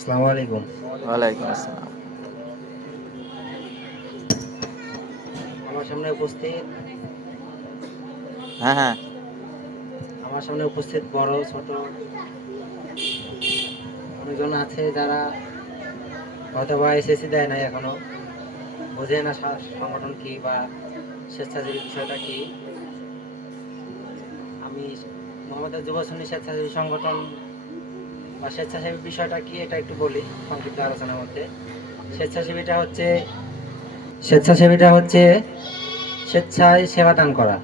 আসসালামু আলাইকুম। ওয়ালাইকুম আসসালাম। আমার সামনে উপস্থিত হ্যাঁ, হ্যাঁ। আমার সামনে উপস্থিত বড় ছোট অনেকজন আছে যারা হয়তোবা এসএসসি দেয় নাই এখনো, বোঝে না সংগঠন কি বা স্বেচ্ছাসেবী বিষয়টা কি। আমি মোহাম্মদ যুব সুন্নি স্বেচ্ছাসেবী সংগঠন বা স্বেচ্ছাসেবী বিষয়টা কি এটা একটু বলি সংক্ষিপ্ত আলোচনার মধ্যে। স্বেচ্ছাসেবীটা হচ্ছে স্বেচ্ছাসেবীটা হচ্ছে স্বেচ্ছায় সেবা দান করা।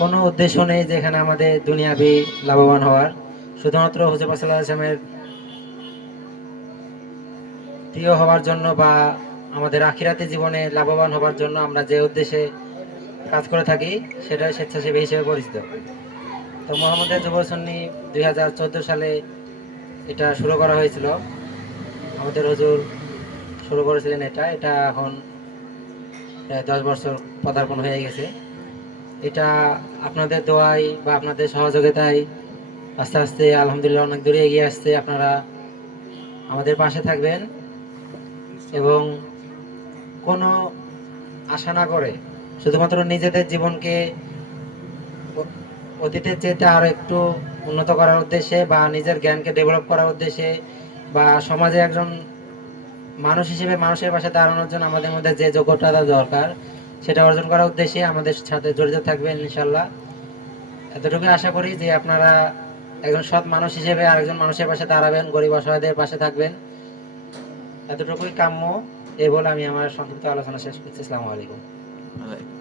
কোনো উদ্দেশ্য নেই যেখানে আমাদের দুনিয়াবি লাভবান হওয়ার, শুধুমাত্র হুজুর পাক সাল্লাল্লাহু আলাইহি ওয়াসাল্লামের প্রিয় হওয়ার জন্য বা আমাদের আখিরাতে জীবনে লাভবান হওয়ার জন্য আমরা যে উদ্দেশ্যে কাজ করে থাকি সেটা স্বেচ্ছাসেবী হিসেবে পরিচিত। তো মোহাম্মদের যুব সুন্নি 2014 সালে এটা শুরু করা হয়েছিল। আমাদের হুজুর শুরু করেছিলেন এটা এটা এখন প্রায় 10 বছর পদার্পণ হয়ে গেছে। এটা আপনাদের দোয়ায় বা আপনাদের সহযোগিতায় আস্তে আস্তে আলহামদুলিল্লাহ অনেক দূরে এগিয়ে আসছে। আপনারা আমাদের পাশে থাকবেন এবং কোনো আশা না করে শুধুমাত্র নিজেদের জীবনকে অতীতের চেয়ে আরো একটু উন্নত করার উদ্দেশ্যে বা নিজের জ্ঞানকে ডেভেলপ করার উদ্দেশ্যে বা সমাজে একজন মানুষ হিসেবে মানুষের পাশে দাঁড়ানোর জন্য আমাদের মধ্যে যে যোগ্যতা দরকার সেটা অর্জন করার উদ্দেশ্যে আমাদের সাথে জড়িত থাকবেন ইনশাল্লাহ। এতটুকু আশা করি যে আপনারা একজন সৎ মানুষ হিসেবে আরেকজন মানুষের পাশে দাঁড়াবেন, গরিব অসহায়দের পাশে থাকবেন, এতটুকুই কাম্য। এই বলে আমি আমার সংক্ষিপ্ত আলোচনা শেষ করছি। আসসালামু আলাইকুম। ওয়ালাইকুম